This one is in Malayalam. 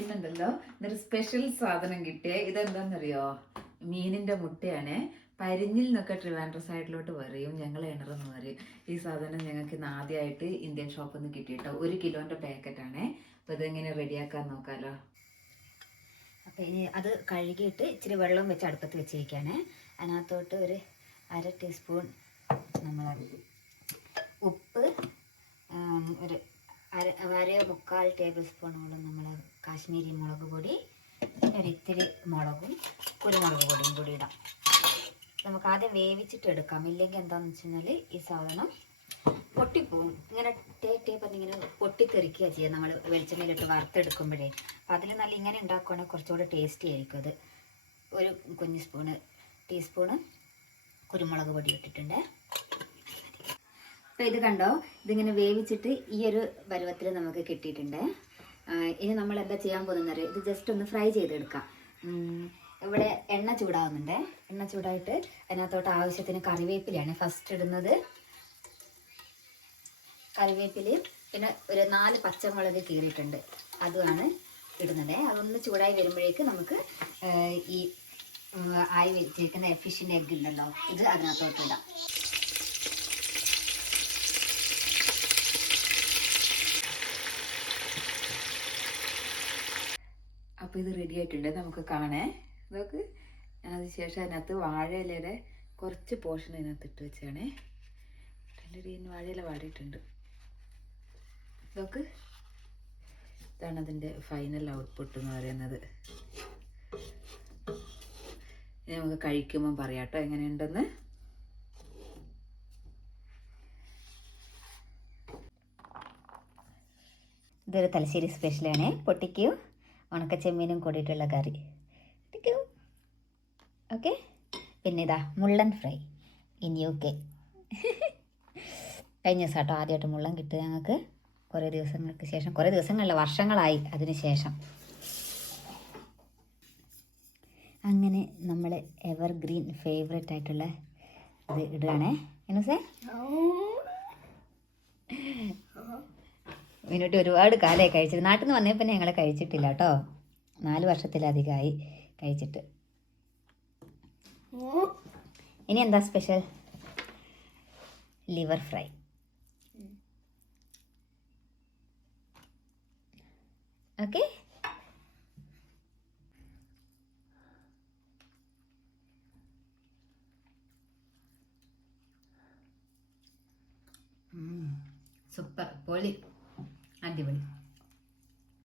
ഇന്നുണ്ടല്ലോ ഇന്നൊരു സ്പെഷ്യൽ സാധനം കിട്ടിയേ. ഇതെന്താണെന്നറിയോ? മീനിന്റെ മുട്ടയാണ്. പരിഞ്ഞിൽ നിന്നൊക്കെ ട്രിവാൻഡ്രം സൈഡിലോട്ട് പറയും, ഞങ്ങൾ ഇണറെന്ന് പറയും. ഈ സാധനം ഞങ്ങൾക്ക് ഇന്ന് ആദ്യമായിട്ട് ഇന്ത്യൻ ഷോപ്പിൽ നിന്ന് കിട്ടിയിട്ടോ. 1 കിലോന്റെ പാക്കറ്റാണേ. അപ്പോൾ ഇതെങ്ങനെ റെഡിയാക്കാൻ നോക്കാലോ. അപ്പോൾ ഇനി അത് കഴുകിയിട്ട് ഇച്ചിരി വെള്ളം വെച്ച് അടുപ്പത്ത് വെച്ചിരിക്കുകയാണ്. അതിനകത്തോട്ട് ഒരു 1/2 ടീസ്പൂൺ നമ്മൾ ഉപ്പ്, ഒരു 1/4 ടേബിൾ സ്പൂണോളം നമ്മൾ കാശ്മീരി മുളക് പൊടി, ഒരിത്തിരി മുളകും കുരുമുളക് പൊടിയും കൂടി ഇടാം. നമുക്ക് ആദ്യം വേവിച്ചിട്ട് എടുക്കാം. ഇല്ലെങ്കിൽ എന്താണെന്ന് വെച്ച് കഴിഞ്ഞാൽ ഈ സാധനം പൊട്ടിപ്പോവും. ഇങ്ങനെ പറഞ്ഞിങ്ങനെ പൊട്ടിത്തെറിക്കുക ചെയ്യുക നമ്മൾ വെളിച്ചെണ്ണയിലിട്ട് വറുത്തെടുക്കുമ്പോഴേ. അപ്പം അതിൽ നല്ല ഇങ്ങനെ ഉണ്ടാക്കുകയാണെങ്കിൽ കുറച്ചുകൂടെ ടേസ്റ്റി ആയിരിക്കും അത്. ഒരു കുഞ്ഞ് ടീസ്പൂണ് കുരുമുളക് പൊടി ഇട്ടിട്ടുണ്ട്. അപ്പോൾ ഇത് കണ്ടോ, ഇതിങ്ങനെ വേവിച്ചിട്ട് ഈ ഒരു പരുവത്തിൽ നമുക്ക് കിട്ടിയിട്ടുണ്ട്. ഇനി നമ്മൾ എന്താ ചെയ്യാൻ പോകുന്നതെന്ന് അറിയാം. ഇത് ജസ്റ്റ് ഒന്ന് ഫ്രൈ ചെയ്തെടുക്കാം. ഇവിടെ എണ്ണ ചൂടാവുന്നുണ്ട്. എണ്ണ ചൂടായിട്ട് അതിനകത്തോട്ട് ആവശ്യത്തിന് കറിവേപ്പിലയാണ് ഫസ്റ്റ് ഇടുന്നത്. കറിവേപ്പിലയും പിന്നെ ഒരു 4 പച്ചമുളക് കീറിയിട്ടുണ്ട്, അതുമാണ് ഇടുന്നത്. അതൊന്ന് ചൂടായി വരുമ്പോഴേക്ക് നമുക്ക് ഈ ആയി വെച്ചിരിക്കുന്ന ഫിഷിൻ്റെ എഗ്ഗ് ഉണ്ടല്ലോ, ഇത് അതിനകത്തോട്ട് ഇടാം. അപ്പോൾ ഇത് റെഡി ആയിട്ടുണ്ട്, നമുക്ക് കാണേ. നോക്ക്, അതിനുശേഷം അതിനകത്ത് വാഴയിലയുടെ കുറച്ച് പോർഷൻ അതിനകത്ത് ഇട്ട് വെച്ചാണേ. വാഴയില വാടിയിട്ടുണ്ട്. നോക്ക്, ഇതാണ് അതിൻ്റെ ഫൈനൽ ഔട്ട്പുട്ട് എന്ന് പറയുന്നത്. ഇനി നമുക്ക് കഴിക്കുമ്പം പറയാം കേട്ടോ എങ്ങനെയുണ്ടെന്ന്. ഇതൊരു തലശ്ശേരി സ്പെഷ്യലാണ്. പൊട്ടിക്കും ഉണക്കച്ചെമ്മീനും കൂടിയിട്ടുള്ള കറി. പൊട്ടിക്കും. ഓക്കെ. പിന്നെ ഇതാ മുള്ളൻ ഫ്രൈ ഇൻ UK. കഴിഞ്ഞ ദിവസം കേട്ടോ ആദ്യമായിട്ട് മുള്ളൻ കിട്ടുക ഞങ്ങൾക്ക്. കുറേ ദിവസങ്ങൾക്ക് ശേഷം, കുറേ ദിവസങ്ങളില്ല, വർഷങ്ങളായി അതിന് ശേഷം. അങ്ങനെ നമ്മൾ എവർഗ്രീൻ ഫേവറേറ്റ് ആയിട്ടുള്ള ഇത് ഇടുകയാണേ. എന്നുവെച്ചേ മിനുട്ടി ഒരുപാട് കാലമായി കഴിച്ചിട്ട്. നാട്ടിൽ നിന്ന് വന്നപ്പോൾ ഞങ്ങൾ കഴിച്ചിട്ടില്ല കേട്ടോ. 4 വർഷത്തിലധികമായി കഴിച്ചിട്ട്. ഇനി എന്താ special? Liver fry. Okay. Super, പൊളി.